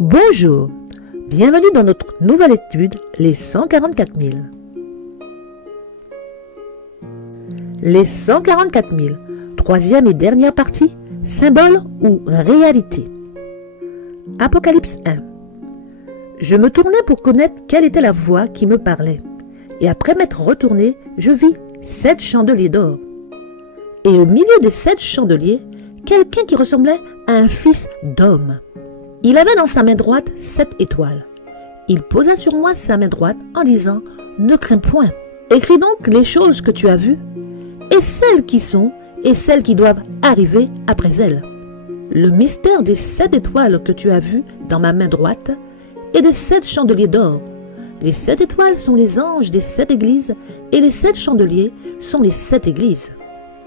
Bonjour, bienvenue dans notre nouvelle étude, les 144 000. Les 144 000, troisième et dernière partie, symbole ou réalité. Apocalypse 1. Je me tournai pour connaître quelle était la voix qui me parlait. Et après m'être retourné, je vis 7 chandeliers d'or. Et au milieu des 7 chandeliers, quelqu'un qui ressemblait à un fils d'homme. Il avait dans sa main droite 7 étoiles. Il posa sur moi sa main droite en disant « Ne crains point, écris donc les choses que tu as vues, et celles qui sont, et celles qui doivent arriver après elles. Le mystère des 7 étoiles que tu as vues dans ma main droite, et des 7 chandeliers d'or. Les 7 étoiles sont les anges des 7 églises, et les 7 chandeliers sont les 7 églises. »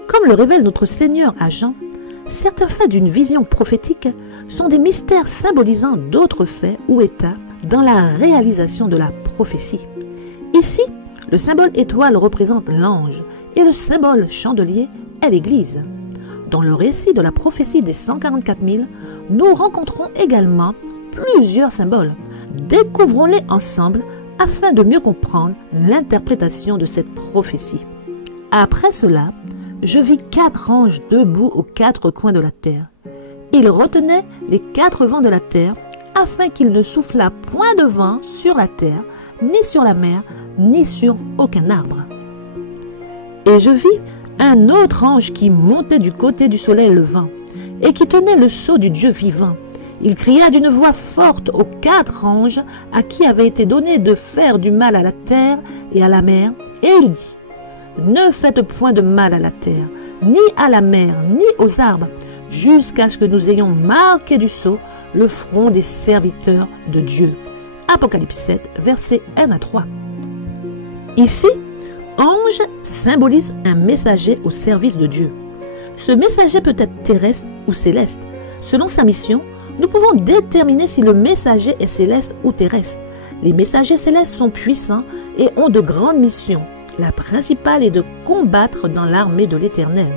Comme le révèle notre Seigneur à Jean, certains faits d'une vision prophétique sont des mystères symbolisant d'autres faits ou états dans la réalisation de la prophétie. Ici, le symbole étoile représente l'ange et le symbole chandelier est l'Église. Dans le récit de la prophétie des 144 000, nous rencontrons également plusieurs symboles. Découvrons-les ensemble afin de mieux comprendre l'interprétation de cette prophétie. Après cela, je vis 4 anges debout aux 4 coins de la terre. Ils retenaient les 4 vents de la terre afin qu'il ne soufflât point de vent sur la terre, ni sur la mer, ni sur aucun arbre. Et je vis un autre ange qui montait du côté du soleil levant et qui tenait le sceau du Dieu vivant. Il cria d'une voix forte aux 4 anges à qui avait été donné de faire du mal à la terre et à la mer, et il dit: ne faites point de mal à la terre, ni à la mer, ni aux arbres, jusqu'à ce que nous ayons marqué du sceau le front des serviteurs de Dieu. Apocalypse 7, versets 1 à 3. Ici, ange symbolise un messager au service de Dieu. Ce messager peut être terrestre ou céleste. Selon sa mission, nous pouvons déterminer si le messager est céleste ou terrestre. Les messagers célestes sont puissants et ont de grandes missions. La principale est de combattre dans l'armée de l'Éternel.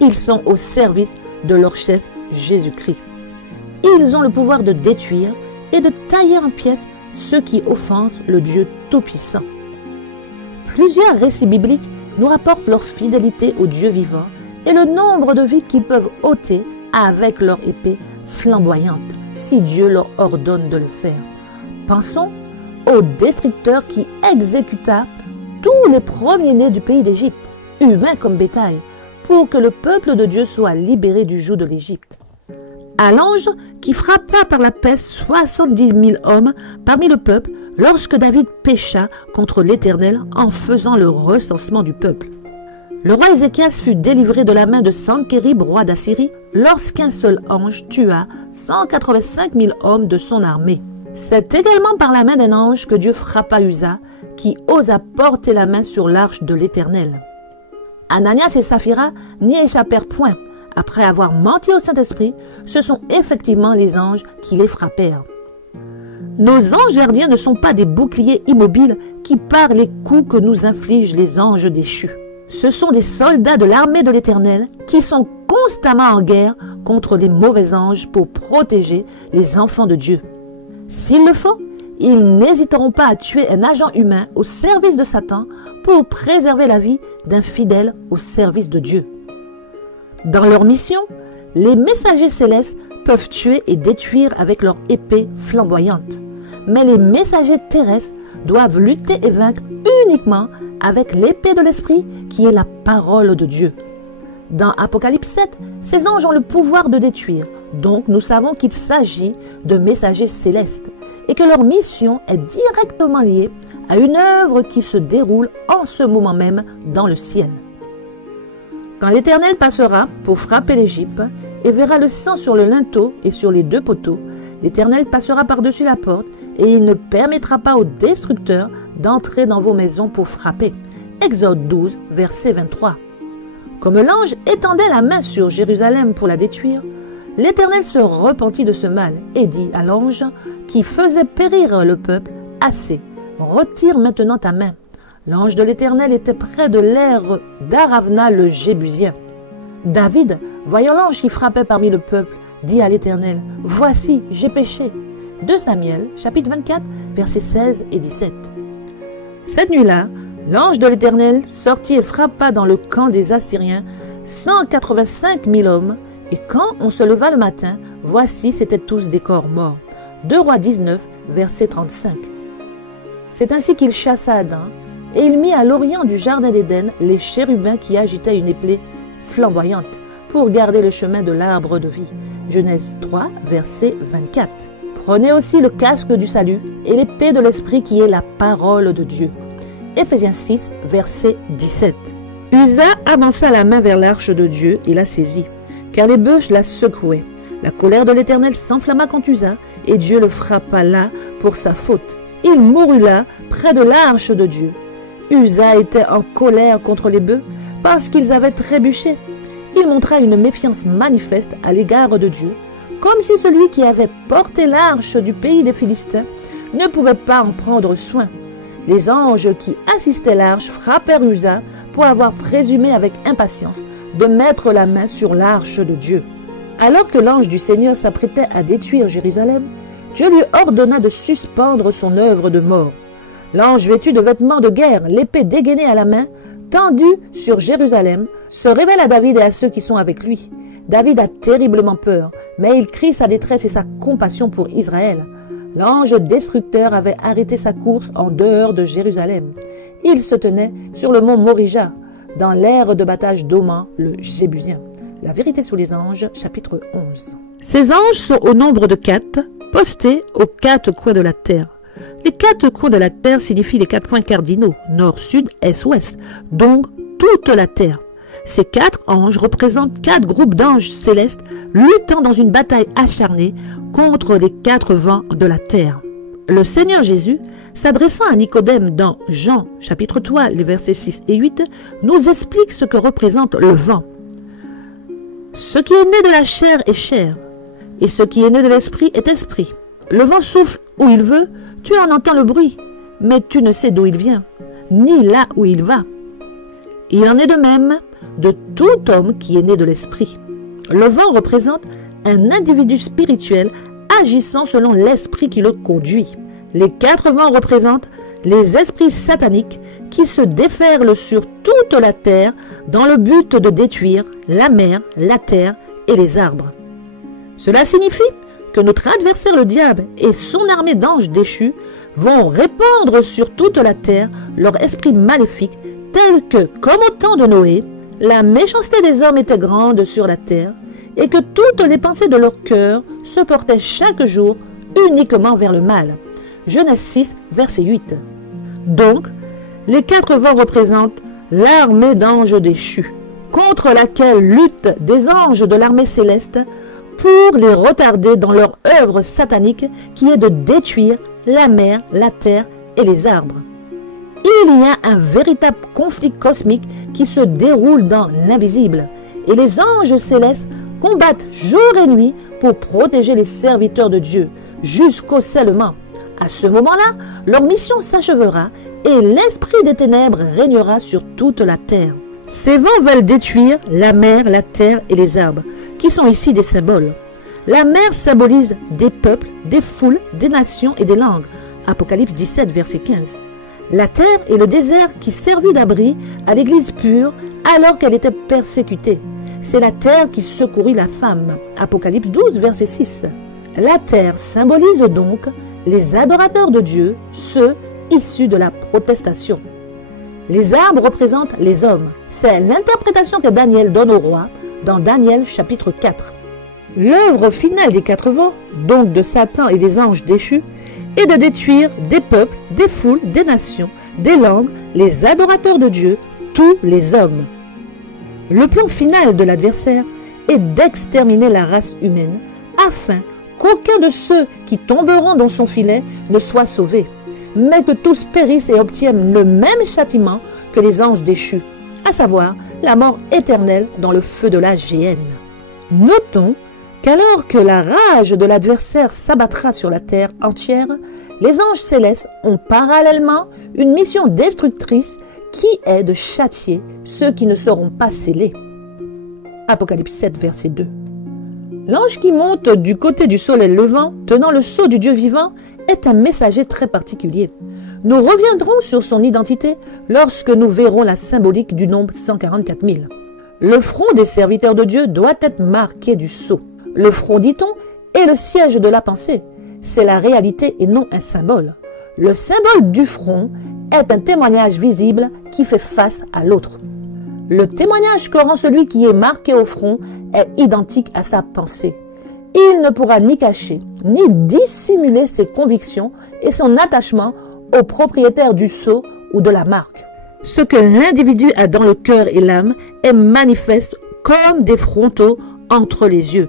Ils sont au service de leur chef Jésus-Christ. Ils ont le pouvoir de détruire et de tailler en pièces ceux qui offensent le Dieu Tout-Puissant. Plusieurs récits bibliques nous rapportent leur fidélité au Dieu vivant et le nombre de vies qu'ils peuvent ôter avec leur épée flamboyante, si Dieu leur ordonne de le faire. Pensons au destructeur qui exécuta tous les premiers-nés du pays d'Égypte, humains comme bétail, pour que le peuple de Dieu soit libéré du joug de l'Égypte. À l'ange qui frappa par la peste 70 000 hommes parmi le peuple lorsque David pécha contre l'Éternel en faisant le recensement du peuple. Le roi Ézéchias fut délivré de la main de Sankérib, roi d'Assyrie, lorsqu'un seul ange tua 185 000 hommes de son armée. C'est également par la main d'un ange que Dieu frappa Uza, qui osa porter la main sur l'arche de l'Éternel. Ananias et Saphira n'y échappèrent point. Après avoir menti au Saint-Esprit, ce sont effectivement les anges qui les frappèrent. Nos anges gardiens ne sont pas des boucliers immobiles qui parent les coups que nous infligent les anges déchus. Ce sont des soldats de l'armée de l'Éternel qui sont constamment en guerre contre les mauvais anges pour protéger les enfants de Dieu. S'il le faut, ils n'hésiteront pas à tuer un agent humain au service de Satan pour préserver la vie d'un fidèle au service de Dieu. Dans leur mission, les messagers célestes peuvent tuer et détruire avec leur épée flamboyante. Mais les messagers terrestres doivent lutter et vaincre uniquement avec l'épée de l'Esprit qui est la parole de Dieu. Dans Apocalypse 7, ces anges ont le pouvoir de détruire. Donc nous savons qu'il s'agit de messagers célestes et que leur mission est directement liée à une œuvre qui se déroule en ce moment même dans le ciel. Quand l'Éternel passera pour frapper l'Égypte et verra le sang sur le linteau et sur les 2 poteaux, l'Éternel passera par-dessus la porte et il ne permettra pas au destructeur d'entrer dans vos maisons pour frapper. Exode 12, verset 23. Comme l'ange étendait la main sur Jérusalem pour la détruire, l'Éternel se repentit de ce mal et dit à l'ange qui faisait périr le peuple: « Assez, retire maintenant ta main. » L'ange de l'Éternel était près de l'aire d'Aravna le Jébusien. David, voyant l'ange qui frappait parmi le peuple, dit à l'Éternel, « Voici, j'ai péché. » 2 Samuel, chapitre 24, versets 16 et 17. Cette nuit-là, l'ange de l'Éternel sortit et frappa dans le camp des Assyriens 185 000 hommes, et quand on se leva le matin, voici, c'étaient tous des corps morts. 2 Rois 19, verset 35. C'est ainsi qu'il chassa Adam, et il mit à l'orient du jardin d'Éden les chérubins qui agitaient une épée flamboyante pour garder le chemin de l'arbre de vie. Genèse 3, verset 24. Prenez aussi le casque du salut et l'épée de l'esprit qui est la parole de Dieu. Éphésiens 6, verset 17. Uza avança la main vers l'arche de Dieu et la saisit, car les bœufs la secouaient. La colère de l'Éternel s'enflamma contre Uza, et Dieu le frappa là pour sa faute. Il mourut là, près de l'arche de Dieu. Uza était en colère contre les bœufs, parce qu'ils avaient trébuché. Il montra une méfiance manifeste à l'égard de Dieu, comme si celui qui avait porté l'arche du pays des Philistins ne pouvait pas en prendre soin. Les anges qui assistaient l'arche frappèrent Uza pour avoir présumé avec impatience de mettre la main sur l'arche de Dieu. Alors que l'ange du Seigneur s'apprêtait à détruire Jérusalem, Dieu lui ordonna de suspendre son œuvre de mort. L'ange vêtu de vêtements de guerre, l'épée dégainée à la main, tendue sur Jérusalem, se révèle à David et à ceux qui sont avec lui. David a terriblement peur, mais il crie sa détresse et sa compassion pour Israël. L'ange destructeur avait arrêté sa course en dehors de Jérusalem. Il se tenait sur le mont Morija, dans l'aire de bataille d'Oman, le Jébusien. La vérité sur les anges, chapitre 11. Ces anges sont au nombre de 4, postés aux 4 coins de la terre. Les 4 coins de la terre signifient les 4 points cardinaux, nord, sud, est, ouest, donc toute la terre. Ces 4 anges représentent 4 groupes d'anges célestes luttant dans une bataille acharnée contre les 4 vents de la terre. Le Seigneur Jésus, s'adressant à Nicodème dans Jean chapitre 3, les versets 6 et 8, nous explique ce que représente le vent. Ce qui est né de la chair est chair, et ce qui est né de l'esprit est esprit. Le vent souffle où il veut, tu en entends le bruit, mais tu ne sais d'où il vient, ni là où il va. Il en est de même de tout homme qui est né de l'esprit. Le vent représente un individu spirituel agissant selon l'esprit qui le conduit. Les 4 vents représentent les esprits sataniques qui se déferlent sur toute la terre dans le but de détruire la mer, la terre et les arbres. Cela signifie que notre adversaire le diable et son armée d'anges déchus vont répandre sur toute la terre leur esprit maléfique tel que, comme au temps de Noé, la méchanceté des hommes était grande sur la terre et que toutes les pensées de leur cœur se portaient chaque jour uniquement vers le mal. Genèse 6, verset 8. Donc, les 4 vents représentent l'armée d'anges déchus, contre laquelle luttent des anges de l'armée céleste pour les retarder dans leur œuvre satanique qui est de détruire la mer, la terre et les arbres. Il y a un véritable conflit cosmique qui se déroule dans l'invisible et les anges célestes combattent jour et nuit pour protéger les serviteurs de Dieu jusqu'au scellement. À ce moment-là, leur mission s'achèvera et l'esprit des ténèbres régnera sur toute la terre. Ces vents veulent détruire la mer, la terre et les arbres, qui sont ici des symboles. La mer symbolise des peuples, des foules, des nations et des langues. Apocalypse 17, verset 15. La terre est le désert qui servit d'abri à l'église pure alors qu'elle était persécutée. C'est la terre qui secourit la femme. Apocalypse 12, verset 6. La terre symbolise donc les adorateurs de Dieu, ceux issus de la protestation. Les arbres représentent les hommes. C'est l'interprétation que Daniel donne au roi dans Daniel chapitre 4. L'œuvre finale des 4 vents, donc de Satan et des anges déchus, est de détruire des peuples, des foules, des nations, des langues, les adorateurs de Dieu, tous les hommes. Le plan final de l'adversaire est d'exterminer la race humaine afin qu'aucun de ceux qui tomberont dans son filet ne soit sauvé, mais que tous périssent et obtiennent le même châtiment que les anges déchus, à savoir la mort éternelle dans le feu de la géhenne. Notons qu'alors que la rage de l'adversaire s'abattra sur la terre entière, les anges célestes ont parallèlement une mission destructrice qui est de châtier ceux qui ne seront pas scellés. Apocalypse 7, verset 2. L'ange qui monte du côté du soleil levant, tenant le sceau du Dieu vivant, est un messager très particulier. Nous reviendrons sur son identité lorsque nous verrons la symbolique du nombre 144 000. Le front des serviteurs de Dieu doit être marqué du sceau. Le front, dit-on, est le siège de la pensée. C'est la réalité et non un symbole. Le symbole du front est un témoignage visible qui fait face à l'autre. Le témoignage que rend celui qui est marqué au front est identique à sa pensée. Il ne pourra ni cacher, ni dissimuler ses convictions et son attachement au propriétaire du sceau ou de la marque. Ce que l'individu a dans le cœur et l'âme est manifeste comme des frontaux entre les yeux.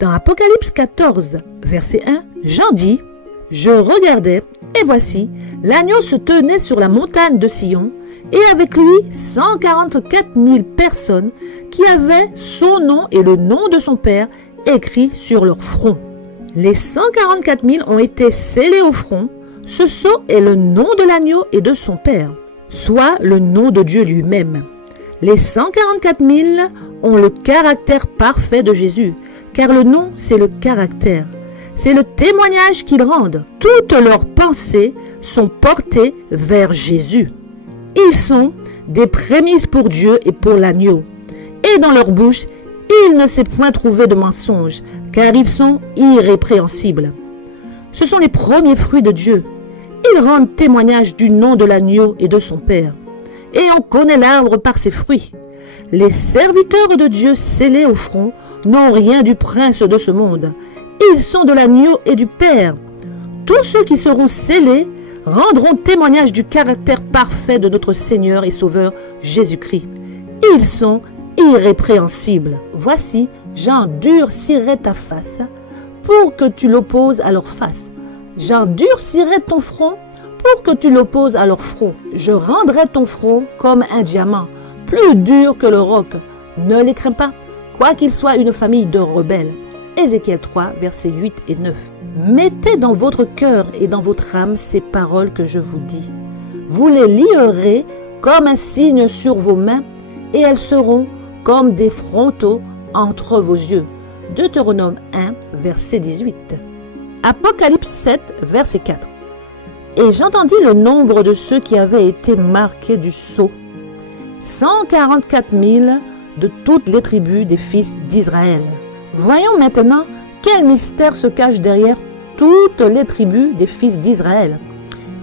Dans Apocalypse 14, verset 1, Jean dit « Je regardais, et voici, l'agneau se tenait sur la montagne de Sion, et avec lui 144 000 personnes qui avaient son nom et le nom de son Père écrits sur leur front. Les 144 000 ont été scellés au front. Ce sceau est le nom de l'agneau et de son Père, soit le nom de Dieu lui-même. Les 144 000 ont le caractère parfait de Jésus, car le nom, c'est le caractère. C'est le témoignage qu'ils rendent. Toutes leurs pensées sont portées vers Jésus. Ils sont des prémices pour Dieu et pour l'agneau. Et dans leur bouche, il ne s'est point trouvé de mensonge, car ils sont irrépréhensibles. Ce sont les premiers fruits de Dieu. Ils rendent témoignage du nom de l'agneau et de son Père. Et on connaît l'arbre par ses fruits. Les serviteurs de Dieu scellés au front n'ont rien du prince de ce monde. Ils sont de l'agneau et du Père. Tous ceux qui seront scellés rendront témoignage du caractère parfait de notre Seigneur et Sauveur Jésus-Christ. Ils sont irrépréhensibles. Voici, j'endurcirai ta face pour que tu l'opposes à leur face. J'endurcirai ton front pour que tu l'opposes à leur front. Je rendrai ton front comme un diamant, plus dur que le roc. Ne les crains pas, quoiqu'ils soient une famille de rebelles. Ézéchiel 3, versets 8 et 9. Mettez dans votre cœur et dans votre âme ces paroles que je vous dis. Vous les lierez comme un signe sur vos mains et elles seront comme des frontaux entre vos yeux. Deutéronome 1, verset 18. Apocalypse 7, verset 4. Et j'entendis le nombre de ceux qui avaient été marqués du sceau. 144 000 de toutes les tribus des fils d'Israël. Voyons maintenant quel mystère se cache derrière toutes les tribus des fils d'Israël.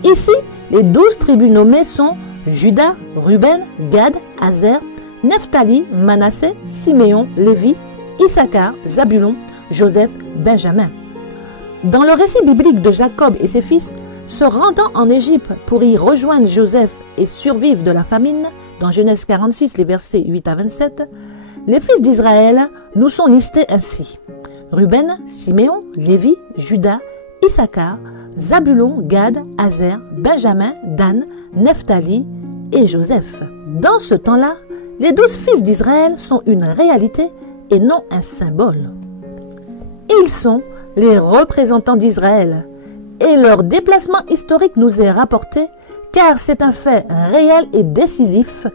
Ici, les 12 tribus nommées sont Juda, Ruben, Gad, Aser, Nephtali, Manassé, Siméon, Lévi, Issachar, Zabulon, Joseph, Benjamin. Dans le récit biblique de Jacob et ses fils, se rendant en Égypte pour y rejoindre Joseph et survivre de la famine, dans Genèse 46, les versets 8 à 27, les fils d'Israël nous sont listés ainsi. Ruben, Siméon, Lévi, Juda, Issachar, Zabulon, Gad, Aser, Benjamin, Dan, Nephtali et Joseph. Dans ce temps-là, les 12 fils d'Israël sont une réalité et non un symbole. Ils sont les représentants d'Israël et leur déplacement historique nous est rapporté car c'est un fait réel et décisif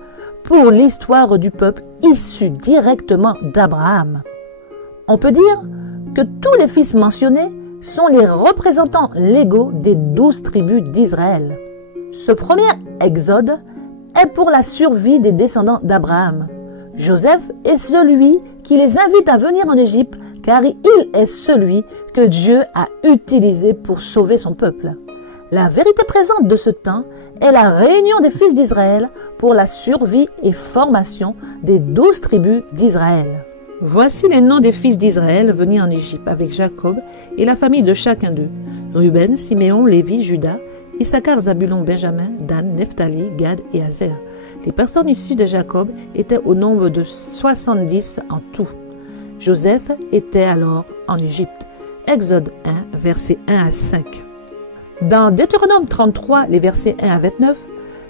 pour l'histoire du peuple issu directement d'Abraham. On peut dire que tous les fils mentionnés sont les représentants légaux des 12 tribus d'Israël. Ce premier exode est pour la survie des descendants d'Abraham. Joseph est celui qui les invite à venir en Égypte car il est celui que Dieu a utilisé pour sauver son peuple. La vérité présente de ce temps est la réunion des fils d'Israël pour la survie et formation des 12 tribus d'Israël. Voici les noms des fils d'Israël venus en Égypte avec Jacob et la famille de chacun d'eux. Ruben, Siméon, Lévi, Juda, Issachar, Zabulon, Benjamin, Dan, Nephtali, Gad et Aser. Les personnes issues de Jacob étaient au nombre de 70 en tout. Joseph était alors en Égypte. Exode 1, versets 1 à 5. Dans Deutéronome 33, les versets 1 à 29,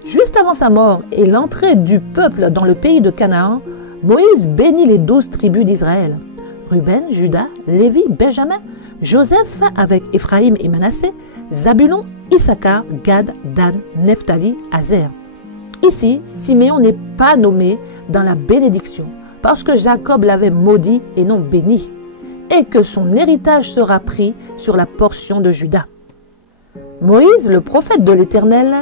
juste avant sa mort et l'entrée du peuple dans le pays de Canaan, Moïse bénit les 12 tribus d'Israël. Ruben, Juda, Lévi, Benjamin, Joseph avec Éphraïm et Manassé, Zabulon, Issachar, Gad, Dan, Nephtali, Aser. Ici, Siméon n'est pas nommé dans la bénédiction parce que Jacob l'avait maudit et non béni. et que son héritage sera pris sur la portion de Juda. Moïse, le prophète de l'Éternel,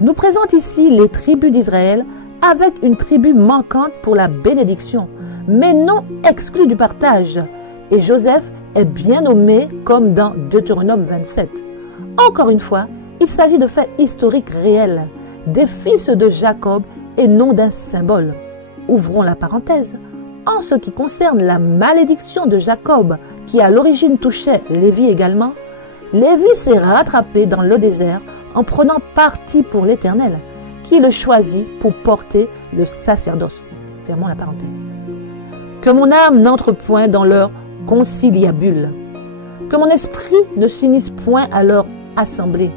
nous présente ici les tribus d'Israël avec une tribu manquante pour la bénédiction, mais non exclue du partage. Et Joseph est bien nommé comme dans Deutéronome 27. Encore une fois, il s'agit de faits historiques réels, des fils de Jacob et non d'un symbole. Ouvrons la parenthèse. En ce qui concerne la malédiction de Jacob, qui à l'origine touchait Lévi également, Lévi s'est rattrapé dans le désert en prenant parti pour l'Éternel, qui le choisit pour porter le sacerdoce. Fermons la parenthèse. Que mon âme n'entre point dans leur conciliabule, que mon esprit ne s'unisse point à leur assemblée,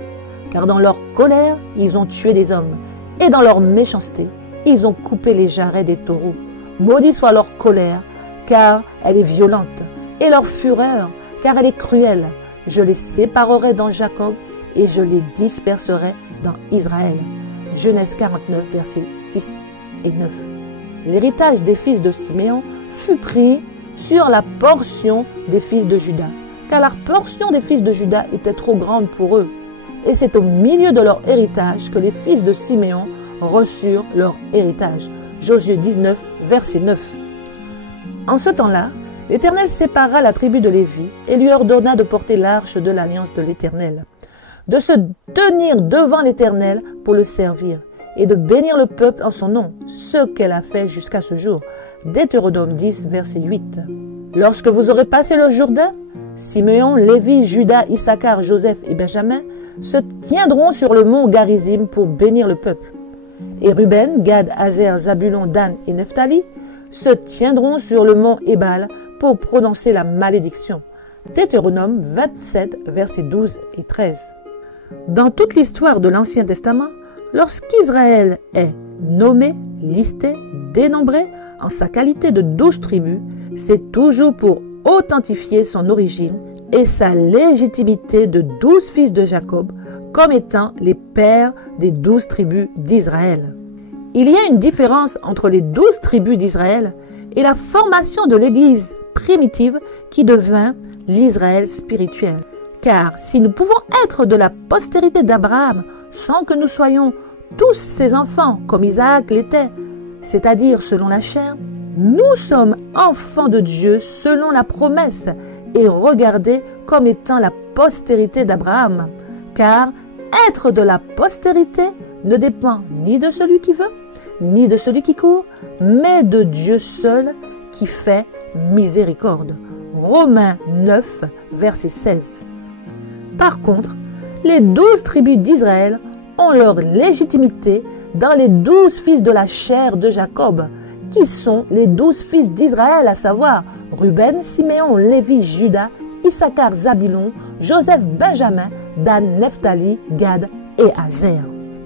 car dans leur colère, ils ont tué des hommes, et dans leur méchanceté, ils ont coupé les jarrets des taureaux. Maudit soit leur colère, car elle est violente, et leur fureur, car elle est cruelle. Je les séparerai dans Jacob, et je les disperserai dans Israël. Genèse 49, versets 6 et 9. L'héritage des fils de Siméon fut pris sur la portion des fils de Juda, car la portion des fils de Juda était trop grande pour eux. Et c'est au milieu de leur héritage que les fils de Siméon reçurent leur héritage. Josué 19, verset 9. En ce temps-là, l'Éternel sépara la tribu de Lévi et lui ordonna de porter l'arche de l'alliance de l'Éternel, de se tenir devant l'Éternel pour le servir et de bénir le peuple en son nom, ce qu'elle a fait jusqu'à ce jour. Deutéronome 10, verset 8. Lorsque vous aurez passé le Jourdain, Siméon, Lévi, Juda, Issachar, Joseph et Benjamin se tiendront sur le mont Garizim pour bénir le peuple. Et Ruben, Gad, Azer, Zabulon, Dan et Nephtali se tiendront sur le mont Ébal pour prononcer la malédiction. Deutéronome 27, versets 12 et 13. Dans toute l'histoire de l'Ancien Testament, lorsqu'Israël est nommé, listé, dénombré en sa qualité de 12 tribus, c'est toujours pour authentifier son origine et sa légitimité de 12 fils de Jacob comme étant les pères des 12 tribus d'Israël. Il y a une différence entre les 12 tribus d'Israël et la formation de l'Église primitive qui devint l'Israël spirituel. Car si nous pouvons être de la postérité d'Abraham sans que nous soyons tous ses enfants comme Isaac l'était, c'est-à-dire selon la chair, nous sommes enfants de Dieu selon la promesse et regardés comme étant la postérité d'Abraham. Car être de la postérité ne dépend ni de celui qui veut, ni de celui qui court, mais de Dieu seul qui fait miséricorde. Romains 9, verset 16. Par contre, les 12 tribus d'Israël ont leur légitimité dans les 12 fils de la chair de Jacob, qui sont les 12 fils d'Israël, à savoir Ruben, Siméon, Lévi, Juda, Issachar, Zabulon, Joseph, Benjamin, Dan, Nephtali, Gad et Azer.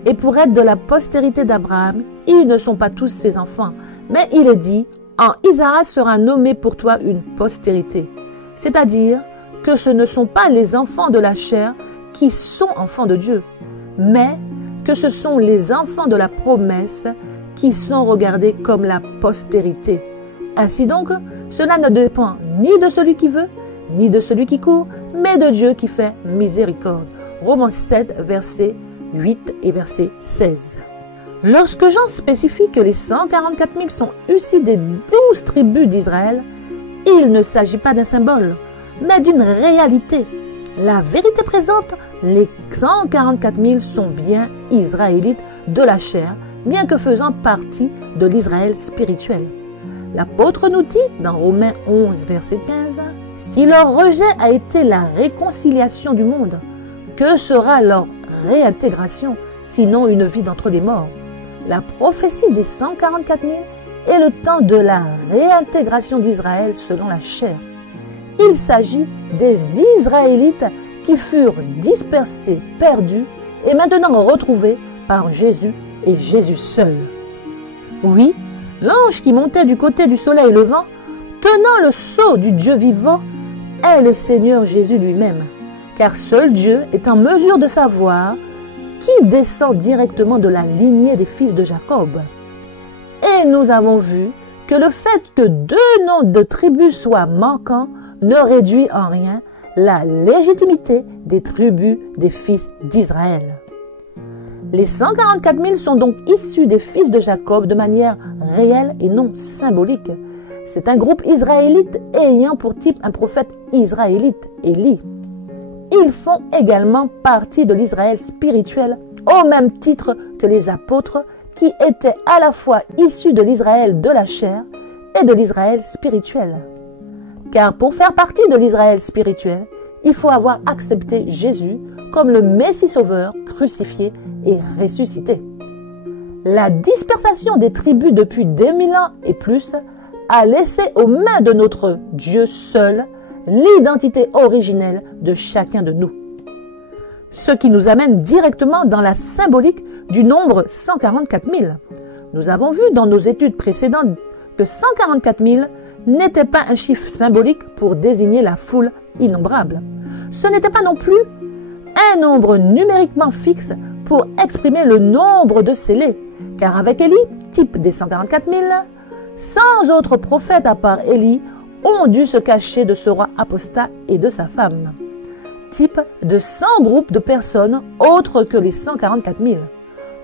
Et pour être de la postérité d'Abraham, ils ne sont pas tous ses enfants, mais il est dit, en Isaac sera nommé pour toi une postérité. C'est-à-dire que ce ne sont pas les enfants de la chair qui sont enfants de Dieu, mais que ce sont les enfants de la promesse qui sont regardés comme la postérité. Ainsi donc, cela ne dépend ni de celui qui veut, ni de celui qui court, mais de Dieu qui fait miséricorde. Romains 7, verset 8 et verset 16. Lorsque Jean spécifie que les 144 000 sont issus des 12 tribus d'Israël, il ne s'agit pas d'un symbole, mais d'une réalité. La vérité présente, les 144 000 sont bien israélites de la chair, bien que faisant partie de l'Israël spirituel. L'apôtre nous dit, dans Romains 11, verset 15, « Si leur rejet a été la réconciliation du monde, que sera leur réintégration, sinon une vie d'entre les morts ?» La prophétie des 144 000 est le temps de la réintégration d'Israël selon la chair. Il s'agit des Israélites qui furent dispersés, perdus et maintenant retrouvés par Jésus et Jésus seul. Oui, l'ange qui montait du côté du soleil levant, tenant le sceau du Dieu vivant, est le Seigneur Jésus lui-même, car seul Dieu est en mesure de savoir qui descend directement de la lignée des fils de Jacob. Et nous avons vu que le fait que 2 noms de tribus soient manquants ne réduit en rien la légitimité des tribus des fils d'Israël. Les 144 000 sont donc issus des fils de Jacob de manière réelle et non symbolique. C'est un groupe israélite ayant pour type un prophète israélite, Élie. Ils font également partie de l'Israël spirituel au même titre que les apôtres qui étaient à la fois issus de l'Israël de la chair et de l'Israël spirituel. Car pour faire partie de l'Israël spirituel, il faut avoir accepté Jésus comme le Messie sauveur crucifié et ressuscité. La dispersation des tribus depuis 2000 ans et plus a laissé aux mains de notre Dieu seul l'identité originelle de chacun de nous. Ce qui nous amène directement dans la symbolique du nombre 144 000. Nous avons vu dans nos études précédentes que 144 000 n'était pas un chiffre symbolique pour désigner la foule innombrable. Ce n'était pas non plus un nombre numériquement fixe pour exprimer le nombre de scellés, car avec Élie, type des 144 000, 100 autres prophètes à part Élie ont dû se cacher de ce roi apostat et de sa femme, type de 100 groupes de personnes autres que les 144 000.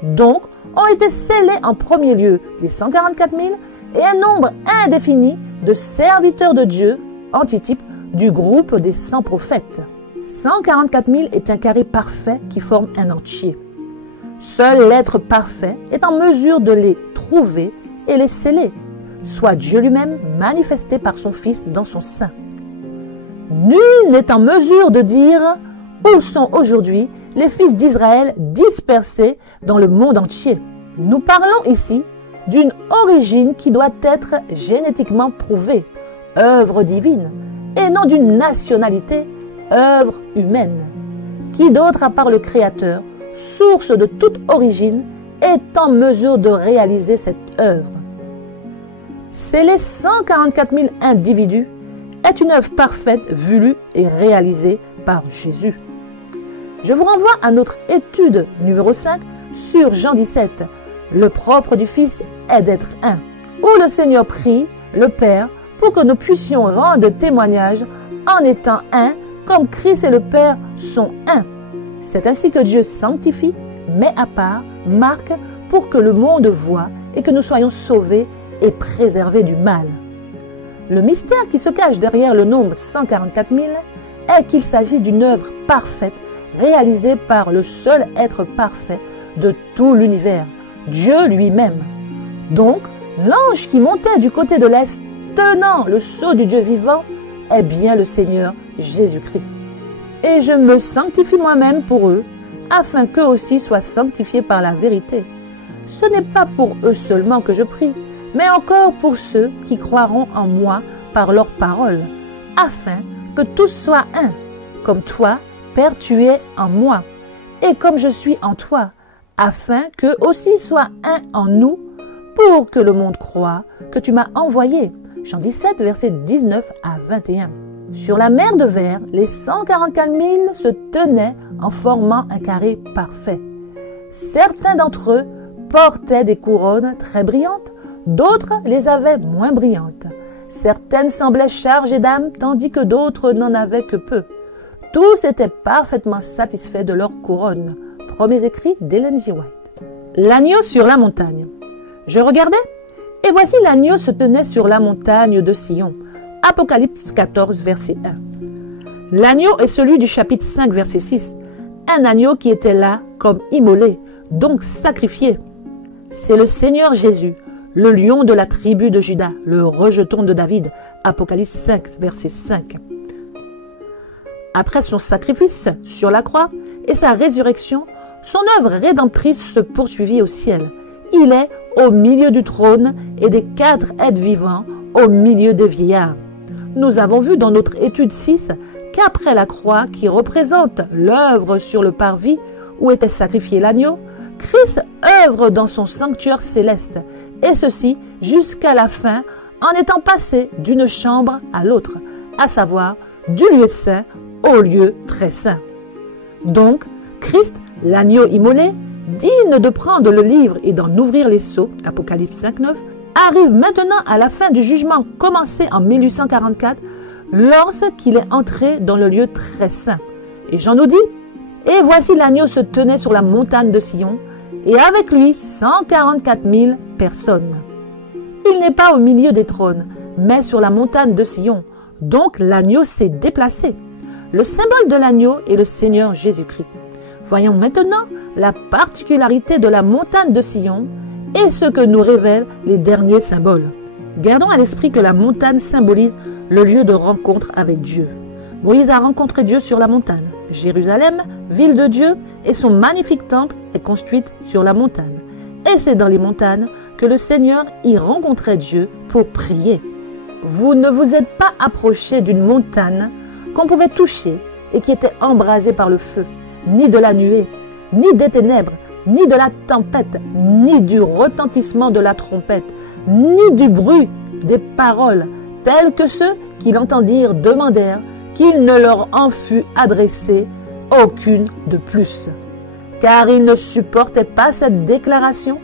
Donc, ont été scellés en premier lieu les 144 000 et un nombre indéfini de serviteurs de Dieu, antitype du groupe des 100 prophètes. 144 000 est un carré parfait qui forme un entier. Seul l'être parfait est en mesure de les trouver et les sceller, soit Dieu lui-même manifesté par son Fils dans son sein. Nul n'est en mesure de dire où sont aujourd'hui les fils d'Israël dispersés dans le monde entier. Nous parlons ici d'une origine qui doit être génétiquement prouvée, œuvre divine, et non d'une nationalité, œuvre humaine. Qui d'autre à part le Créateur, source de toute origine, est en mesure de réaliser cette œuvre? C'est les 144 000 individus est une œuvre parfaite voulue et réalisée par Jésus. Je vous renvoie à notre étude numéro 5 sur Jean 17. Le propre du Fils est d'être un, où le Seigneur prie le Père pour que nous puissions rendre témoignage en étant un, comme Christ et le Père sont un. C'est ainsi que Dieu sanctifie, met à part, marque pour que le monde voie et que nous soyons sauvés et préservés du mal. Le mystère qui se cache derrière le nombre 144 000 est qu'il s'agit d'une œuvre parfaite réalisée par le seul être parfait de tout l'univers, Dieu lui-même. Donc, l'ange qui montait du côté de l'Est tenant le sceau du Dieu vivant est bien le Seigneur Jésus-Christ. Et je me sanctifie moi-même pour eux, afin qu'eux aussi soient sanctifiés par la vérité. Ce n'est pas pour eux seulement que je prie, mais encore pour ceux qui croiront en moi par leur parole, afin que tous soient un, comme toi, Père, tu es en moi, et comme je suis en toi, afin qu'eux aussi soient un en nous, pour que le monde croie que tu m'as envoyé. Jean 17, versets 19 à 21. Sur la mer de verre, les 144 000 se tenaient en formant un carré parfait. Certains d'entre eux portaient des couronnes très brillantes, d'autres les avaient moins brillantes. Certaines semblaient chargées d'âme, tandis que d'autres n'en avaient que peu. Tous étaient parfaitement satisfaits de leur couronne. Premiers écrits d'Ellen G. White. L'agneau sur la montagne. Je regardais, et voici l'agneau se tenait sur la montagne de Sion. Apocalypse 14, verset 1. L'agneau est celui du chapitre 5, verset 6. Un agneau qui était là comme immolé, donc sacrifié. C'est le Seigneur Jésus, le lion de la tribu de Juda, le rejeton de David. Apocalypse 5, verset 5. Après son sacrifice sur la croix et sa résurrection, son œuvre rédemptrice se poursuivit au ciel. Il est au milieu du trône et des 4 êtres vivants, au milieu des vieillards. Nous avons vu dans notre étude 6 qu'après la croix qui représente l'œuvre sur le parvis où était sacrifié l'agneau, Christ œuvre dans son sanctuaire céleste, et ceci jusqu'à la fin en étant passé d'une chambre à l'autre, à savoir du lieu saint au lieu très saint. Donc, Christ, l'agneau immolé, digne de prendre le livre et d'en ouvrir les sceaux, Apocalypse 5, 9, arrive maintenant à la fin du jugement commencé en 1844, lorsqu'il est entré dans le lieu très saint. Et Jean nous dit, « Et voici l'agneau se tenait sur la montagne de Sion, et avec lui 144 000 personnes. Il n'est pas au milieu des trônes, mais sur la montagne de Sion. Donc l'agneau s'est déplacé. Le symbole de l'agneau est le Seigneur Jésus-Christ. Voyons maintenant la particularité de la montagne de Sion et ce que nous révèlent les derniers symboles. Gardons à l'esprit que la montagne symbolise le lieu de rencontre avec Dieu. Moïse a rencontré Dieu sur la montagne. Jérusalem, ville de Dieu, et son magnifique temple est construite sur la montagne. Et c'est dans les montagnes que le Seigneur y rencontrait Dieu pour prier. Vous ne vous êtes pas approché d'une montagne qu'on pouvait toucher et qui était embrasée par le feu, ni de la nuée, ni des ténèbres, ni de la tempête, ni du retentissement de la trompette, ni du bruit des paroles, tels que ceux qui l'entendirent demandèrent qu'il ne leur en fût adressé aucune de plus. Car ils ne supportaient pas cette déclaration.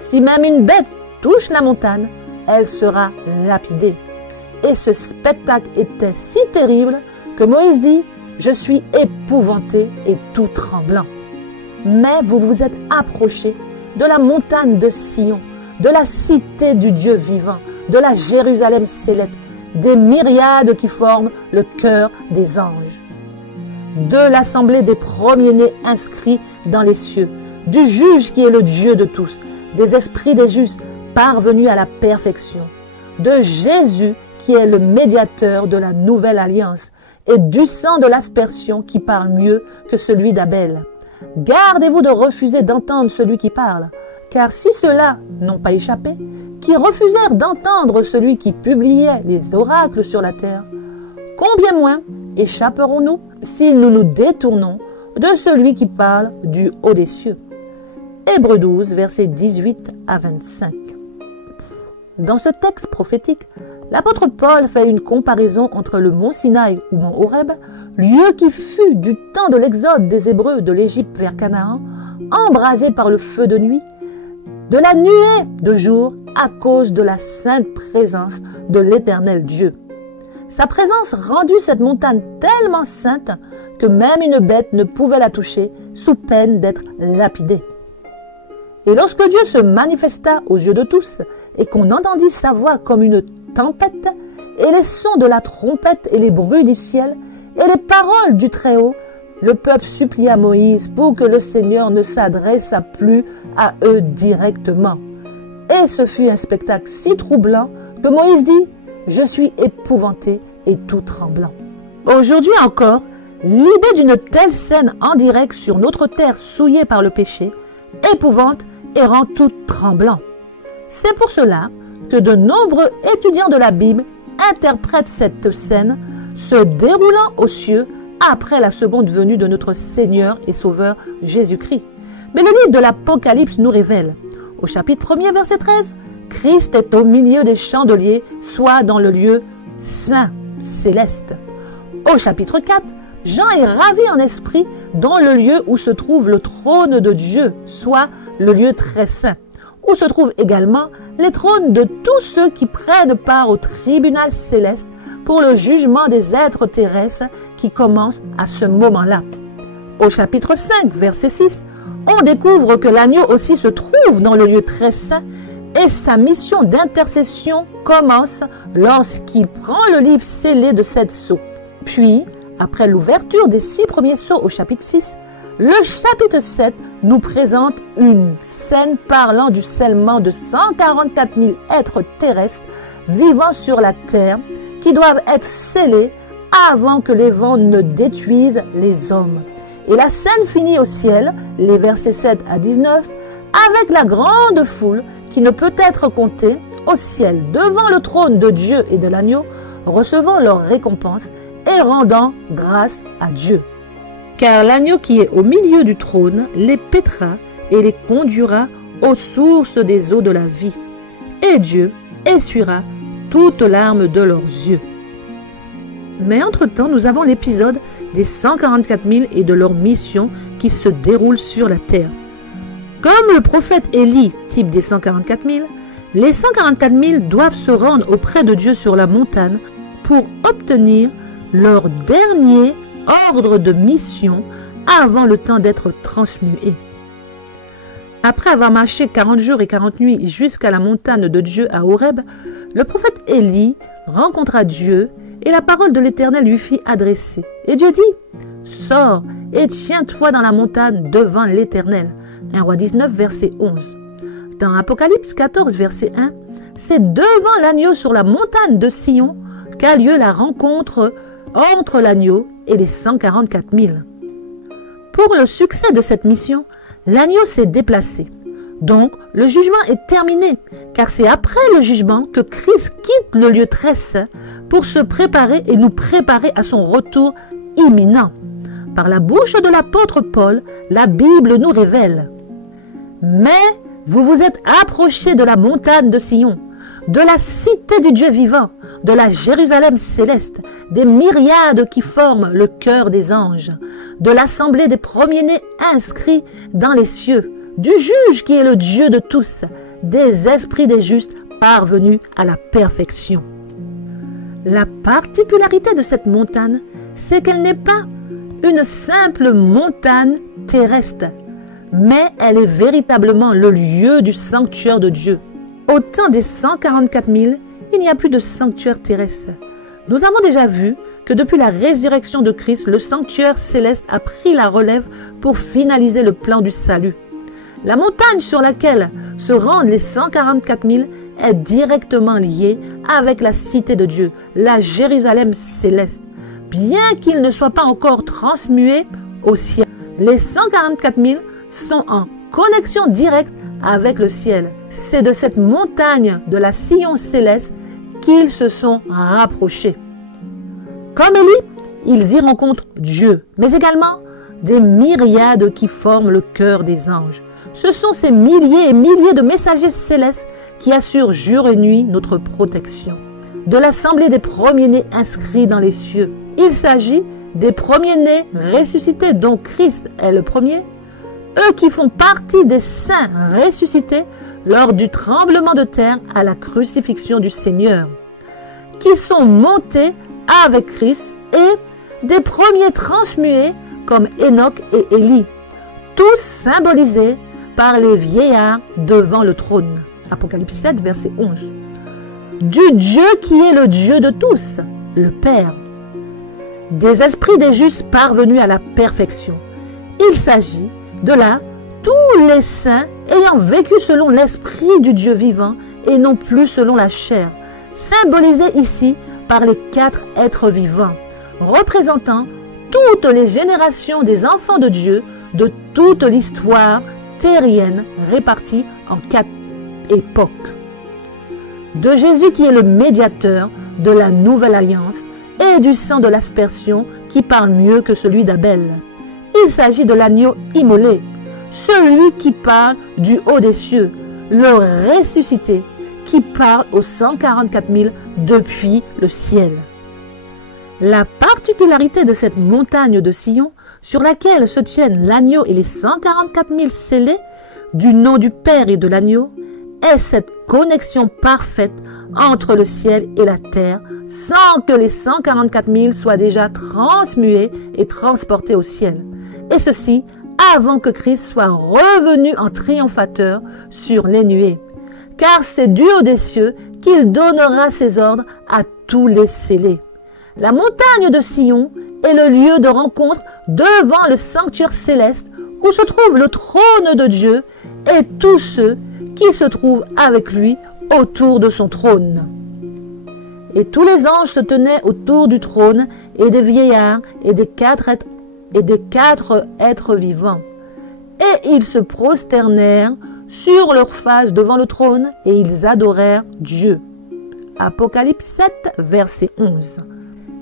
Si même une bête touche la montagne, elle sera lapidée. Et ce spectacle était si terrible que Moïse dit « Je suis épouvanté et tout tremblant ». Mais vous vous êtes approchés de la montagne de Sion, de la cité du Dieu vivant, de la Jérusalem céleste, des myriades qui forment le cœur des anges, de l'assemblée des premiers-nés inscrits dans les cieux, du juge qui est le Dieu de tous, des esprits des justes parvenus à la perfection, de Jésus qui est le médiateur de la nouvelle alliance et du sang de l'aspersion qui parle mieux que celui d'Abel. Gardez-vous de refuser d'entendre celui qui parle, car si ceux-là n'ont pas échappé, qui refusèrent d'entendre celui qui publiait les oracles sur la terre, combien moins échapperons-nous si nous nous détournons de celui qui parle du haut des cieux. Hébreux 12, versets 18 à 25. Dans ce texte prophétique, l'apôtre Paul fait une comparaison entre le mont Sinaï ou mont Horeb, lieu qui fut du temps de l'exode des Hébreux de l'Égypte vers Canaan, embrasé par le feu de nuit, de la nuée de jour à cause de la sainte présence de l'Éternel Dieu. Sa présence rendit cette montagne tellement sainte que même une bête ne pouvait la toucher sous peine d'être lapidée. Et lorsque Dieu se manifesta aux yeux de tous et qu'on entendit sa voix comme une tempête et les sons de la trompette et les bruits du ciel et les paroles du Très-Haut, le peuple supplia Moïse pour que le Seigneur ne s'adressât plus à eux directement. Et ce fut un spectacle si troublant que Moïse dit « Je suis épouvanté et tout tremblant ». Aujourd'hui encore, l'idée d'une telle scène en direct sur notre terre souillée par le péché épouvante et rend tout tremblant. C'est pour cela que de nombreux étudiants de la Bible interprètent cette scène se déroulant aux cieux après la seconde venue de notre Seigneur et Sauveur Jésus-Christ. Mais le livre de l'Apocalypse nous révèle, au chapitre 1er, verset 13, « Christ est au milieu des chandeliers, soit dans le lieu saint, céleste. » Au chapitre 4, Jean est ravi en esprit dans le lieu où se trouve le trône de Dieu, soit le lieu très saint, où se trouvent également les trônes de tous ceux qui prennent part au tribunal céleste pour le jugement des êtres terrestres qui commence à ce moment-là. Au chapitre 5, verset 6, on découvre que l'agneau aussi se trouve dans le lieu très saint et sa mission d'intercession commence lorsqu'il prend le livre scellé de 7 sceaux. Puis, après l'ouverture des 6 premiers sceaux au chapitre 6, le chapitre 7 nous présente une scène parlant du scellement de 144 000 êtres terrestres vivant sur la terre qui doivent être scellés avant que les vents ne détruisent les hommes. Et la scène finit au ciel, les versets 7 à 19, avec la grande foule qui ne peut être comptée au ciel devant le trône de Dieu et de l'agneau, recevant leur récompense et rendant grâce à Dieu. Car l'agneau qui est au milieu du trône les paîtra et les conduira aux sources des eaux de la vie. Et Dieu essuiera toutes larmes de leurs yeux. Mais entre-temps, nous avons l'épisode des 144 000 et de leur mission qui se déroule sur la terre. Comme le prophète Élie, type des 144 000, les 144 000 doivent se rendre auprès de Dieu sur la montagne pour obtenir leur dernier ordre de mission avant le temps d'être transmués. Après avoir marché 40 jours et 40 nuits jusqu'à la montagne de Dieu à Horeb, le prophète Élie rencontra Dieu et la parole de l'Éternel lui fit adresser. Et Dieu dit, « Sors et tiens-toi dans la montagne devant l'Éternel. » 1 Roi 19, verset 11. Dans Apocalypse 14, verset 1, c'est devant l'agneau sur la montagne de Sion qu'a lieu la rencontre entre l'agneau et les 144 000. Pour le succès de cette mission, l'agneau s'est déplacé. Donc, le jugement est terminé, car c'est après le jugement que Christ quitte le lieu très saint pour se préparer et nous préparer à son retour imminent. Par la bouche de l'apôtre Paul, la Bible nous révèle. Mais vous vous êtes approchés de la montagne de Sion, de la cité du Dieu vivant, de la Jérusalem céleste, des myriades qui forment le cœur des anges, de l'assemblée des premiers-nés inscrits dans les cieux, du juge qui est le Dieu de tous, des esprits des justes parvenus à la perfection. La particularité de cette montagne, c'est qu'elle n'est pas une simple montagne terrestre, mais elle est véritablement le lieu du sanctuaire de Dieu. Au temps des 144 000, il n'y a plus de sanctuaire terrestre. Nous avons déjà vu que depuis la résurrection de Christ, le sanctuaire céleste a pris la relève pour finaliser le plan du salut. La montagne sur laquelle se rendent les 144 000 est directement liée avec la cité de Dieu, la Jérusalem céleste, bien qu'il ne soit pas encore transmué au ciel. Les 144 000 sont en connexion directe avec le ciel. C'est de cette montagne de la Sion céleste qu'ils se sont rapprochés. Comme Élie, ils y rencontrent Dieu, mais également des myriades qui forment le cœur des anges. Ce sont ces milliers et milliers de messagers célestes qui assurent jour et nuit notre protection. De l'assemblée des premiers-nés inscrits dans les cieux. Il s'agit des premiers-nés ressuscités dont Christ est le premier. Eux qui font partie des saints ressuscités lors du tremblement de terre à la crucifixion du Seigneur. Qui sont montés avec Christ et des premiers transmués comme Enoch et Élie. Tous symbolisés par les vieillards devant le trône. Apocalypse 7, verset 11. Du Dieu qui est le Dieu de tous, le Père. Des esprits des justes parvenus à la perfection. Il s'agit de là tous les saints ayant vécu selon l'esprit du Dieu vivant et non plus selon la chair, symbolisés ici par les 4 êtres vivants, représentant toutes les générations des enfants de Dieu de toute l'histoire terrienne répartie en 4 époques. De Jésus qui est le médiateur de la nouvelle alliance et du sang de l'aspersion qui parle mieux que celui d'Abel. Il s'agit de l'agneau immolé, celui qui parle du haut des cieux, le ressuscité qui parle aux 144 000 depuis le ciel. La particularité de cette montagne de Sion, sur laquelle se tiennent l'agneau et les 144 000 scellés du nom du Père et de l'agneau, est cette connexion parfaite entre le ciel et la terre, sans que les 144 000 soient déjà transmués et transportés au ciel. Et ceci avant que Christ soit revenu en triomphateur sur les nuées. Car c'est du haut des cieux qu'il donnera ses ordres à tous les scellés. La montagne de Sion est le lieu de rencontre devant le sanctuaire céleste où se trouve le trône de Dieu et tous ceux qui se trouvent avec lui autour de son trône. Et tous les anges se tenaient autour du trône et des vieillards et des 4 êtres vivants. Et ils se prosternèrent sur leur face devant le trône et ils adorèrent Dieu. Apocalypse 7, verset 11.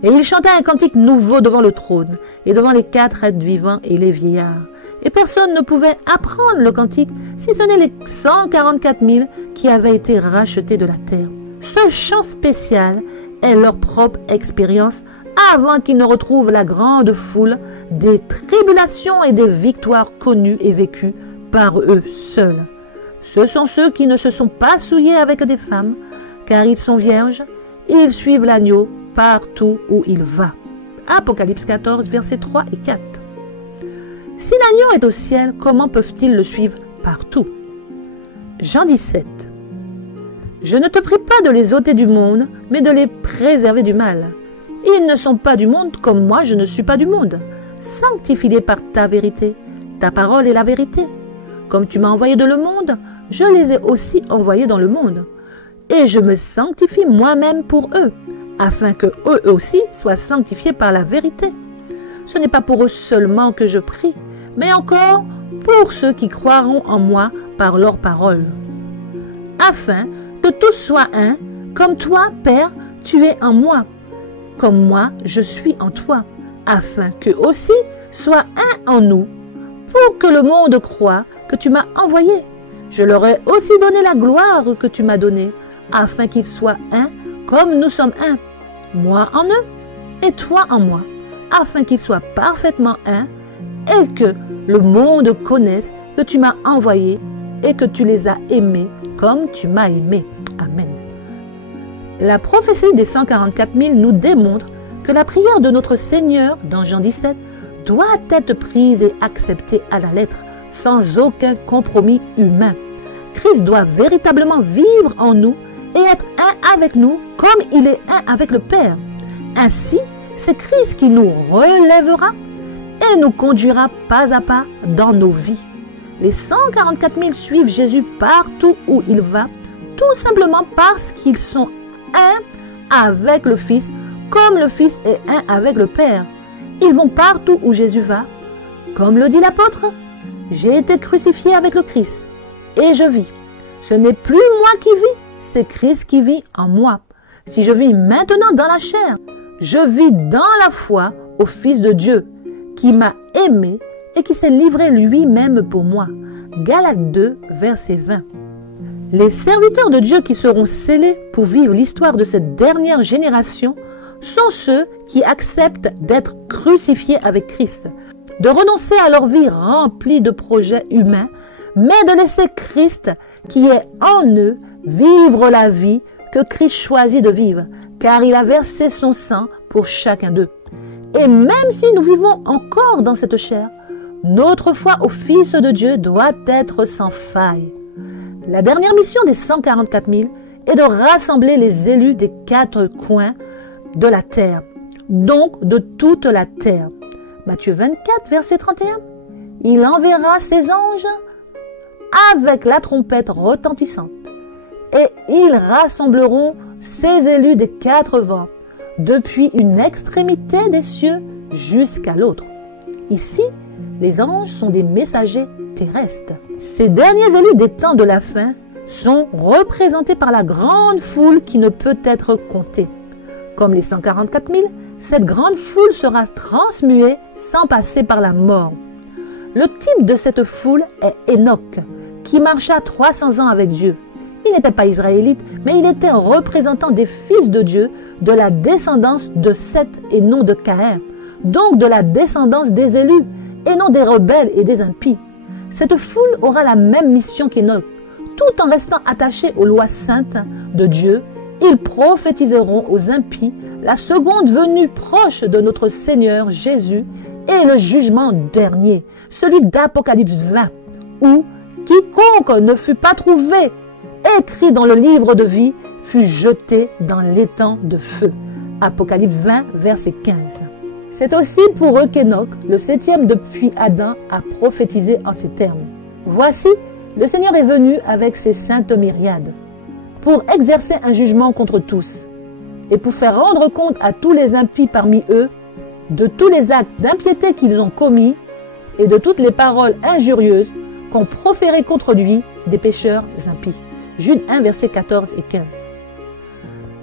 Et ils chantaient un cantique nouveau devant le trône et devant les 4 êtres vivants et les vieillards. Et personne ne pouvait apprendre le cantique si ce n'est les 144 000 qui avaient été rachetés de la terre. Ce chant spécial est leur propre expérience avant qu'ils ne retrouvent la grande foule des tribulations et des victoires connues et vécues par eux seuls. Ce sont ceux qui ne se sont pas souillés avec des femmes, car ils sont vierges, et ils suivent l'agneau partout où il va. Apocalypse 14, versets 3 et 4. Si l'agneau est au ciel, comment peuvent-ils le suivre partout? Jean 17. Je ne te prie pas de les ôter du monde, mais de les préserver du mal. Ils ne sont pas du monde comme moi je ne suis pas du monde. Sanctifie-les par ta vérité. Ta parole est la vérité. Comme tu m'as envoyé dans le monde, je les ai aussi envoyés dans le monde. Et je me sanctifie moi-même pour eux, afin que eux aussi soient sanctifiés par la vérité. Ce n'est pas pour eux seulement que je prie, mais encore pour ceux qui croiront en moi par leur parole. Afin que tous soient un, comme toi, Père, tu es en moi, comme moi je suis en toi, afin qu'eux aussi soient un en nous, pour que le monde croie que tu m'as envoyé. Je leur ai aussi donné la gloire que tu m'as donnée, afin qu'ils soient un comme nous sommes un, moi en eux et toi en moi, afin qu'ils soient parfaitement un et que le monde connaisse que tu m'as envoyé et que tu les as aimés comme tu m'as aimé. Amen. La prophétie des 144 000 nous démontre que la prière de notre Seigneur dans Jean 17 doit être prise et acceptée à la lettre, sans aucun compromis humain. Christ doit véritablement vivre en nous et être un avec nous comme il est un avec le Père. Ainsi, c'est Christ qui nous relèvera et nous conduira pas à pas dans nos vies. Les 144 000 suivent Jésus partout où il va, tout simplement parce qu'ils sont un avec le Fils, comme le Fils est un avec le Père. Ils vont partout où Jésus va. Comme le dit l'apôtre, j'ai été crucifié avec le Christ et je vis. Ce n'est plus moi qui vis, c'est Christ qui vit en moi. Si je vis maintenant dans la chair, je vis dans la foi au Fils de Dieu qui m'a aimé et qui s'est livré lui-même pour moi. Galates 2, verset 20. Les serviteurs de Dieu qui seront scellés pour vivre l'histoire de cette dernière génération sont ceux qui acceptent d'être crucifiés avec Christ, de renoncer à leur vie remplie de projets humains, mais de laisser Christ, qui est en eux, vivre la vie que Christ choisit de vivre, car il a versé son sang pour chacun d'eux. Et même si nous vivons encore dans cette chair, notre foi au Fils de Dieu doit être sans faille. La dernière mission des 144 000 est de rassembler les élus des 4 coins de la terre, donc de toute la terre. Matthieu 24, verset 31. Il enverra ses anges avec la trompette retentissante, et ils rassembleront ses élus des 4 vents, depuis une extrémité des cieux jusqu'à l'autre. Ici, les anges sont des messagers terrestres. Ces derniers élus des temps de la fin sont représentés par la grande foule qui ne peut être comptée. Comme les 144 000, cette grande foule sera transmuée sans passer par la mort. Le type de cette foule est Enoch, qui marcha 300 ans avec Dieu. Il n'était pas israélite, mais il était représentant des fils de Dieu, de la descendance de Seth et non de Caïn, donc de la descendance des élus et non des rebelles et des impies. Cette foule aura la même mission qu'Enoch. Tout en restant attachés aux lois saintes de Dieu, ils prophétiseront aux impies la seconde venue proche de notre Seigneur Jésus et le jugement dernier, celui d'Apocalypse 20, où quiconque ne fut pas trouvé écrit dans le livre de vie fut jeté dans l'étang de feu. Apocalypse 20, verset 15. C'est aussi pour eux qu'Enoch, le 7e depuis Adam, a prophétisé en ces termes. Voici, le Seigneur est venu avec ses saintes myriades pour exercer un jugement contre tous et pour faire rendre compte à tous les impies parmi eux de tous les actes d'impiété qu'ils ont commis et de toutes les paroles injurieuses qu'ont proférées contre lui des pécheurs impies. Jude 1, versets 14 et 15.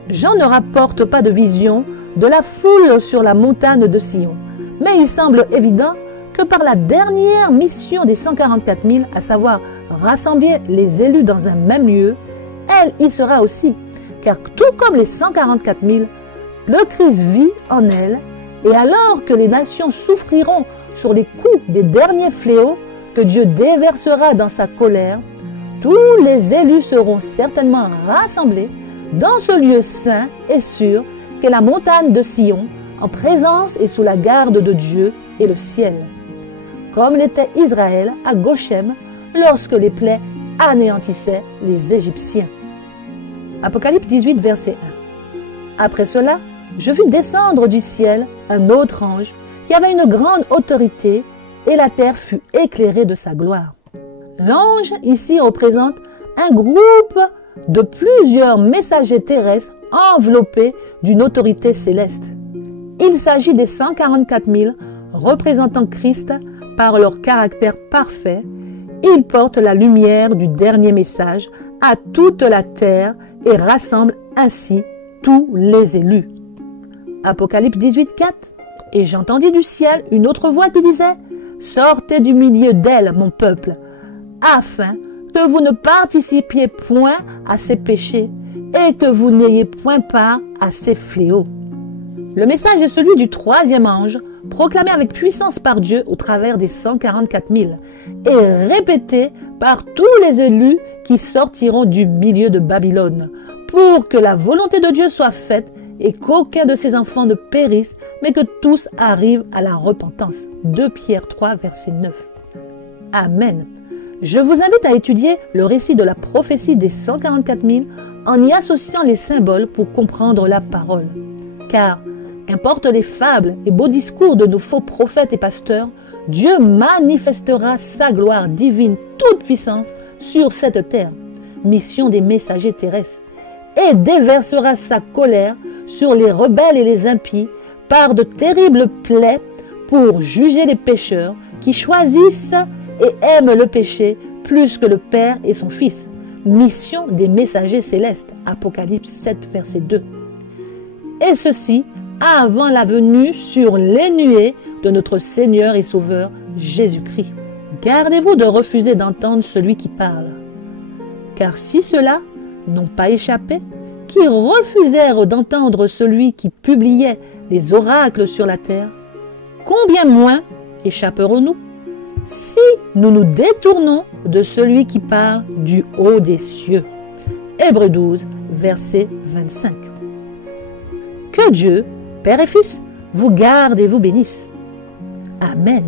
Jean ne rapporte pas de vision de la foule sur la montagne de Sion, mais il semble évident que par la dernière mission des 144 000, à savoir rassembler les élus dans un même lieu, elle y sera aussi, car tout comme les 144 000, le Christ vit en elle, et alors que les nations souffriront sur les coups des derniers fléaux que Dieu déversera dans sa colère, tous les élus seront certainement rassemblés dans ce lieu saint et sûr qu'est la montagne de Sion, en présence et sous la garde de Dieu et le ciel. Comme l'était Israël à Goshem lorsque les plaies anéantissaient les Égyptiens. Apocalypse 18, verset 1. Après cela, je vis descendre du ciel un autre ange qui avait une grande autorité et la terre fut éclairée de sa gloire. L'ange ici représente un groupe de plusieurs messagers terrestres enveloppés d'une autorité céleste. Il s'agit des 144 000 représentant Christ par leur caractère parfait. Ils portent la lumière du dernier message à toute la terre et rassemblent ainsi tous les élus. Apocalypse 18, 4. Et j'entendis du ciel une autre voix qui disait « Sortez du milieu d'elle, mon peuple, afin que vous ne participiez point à ses péchés et que vous n'ayez point part à ses fléaux. » Le message est celui du troisième ange, proclamé avec puissance par Dieu au travers des 144 000 et répété par tous les élus qui sortiront du milieu de Babylone, pour que la volonté de Dieu soit faite et qu'aucun de ses enfants ne périsse, mais que tous arrivent à la repentance. 2 Pierre 3, verset 9. Amen. Je vous invite à étudier le récit de la prophétie des 144 000 en y associant les symboles pour comprendre la parole. Car, qu'importe les fables et beaux discours de nos faux prophètes et pasteurs, Dieu manifestera sa gloire divine toute puissance sur cette terre, mission des messagers terrestres, et déversera sa colère sur les rebelles et les impies par de terribles plaies pour juger les pécheurs qui choisissent et aiment le péché plus que le Père et son Fils. Mission des messagers célestes. Apocalypse 7, verset 2. Et ceci avant la venue sur les nuées de notre Seigneur et Sauveur Jésus-Christ. Gardez-vous de refuser d'entendre celui qui parle. Car si ceux-là n'ont pas échappé, qui refusèrent d'entendre celui qui publiait les oracles sur la terre, combien moins échapperons-nous si nous nous détournons de celui qui parle du haut des cieux. Hébreux 12, verset 25. Que Dieu, Père et Fils, vous garde et vous bénisse. Amen.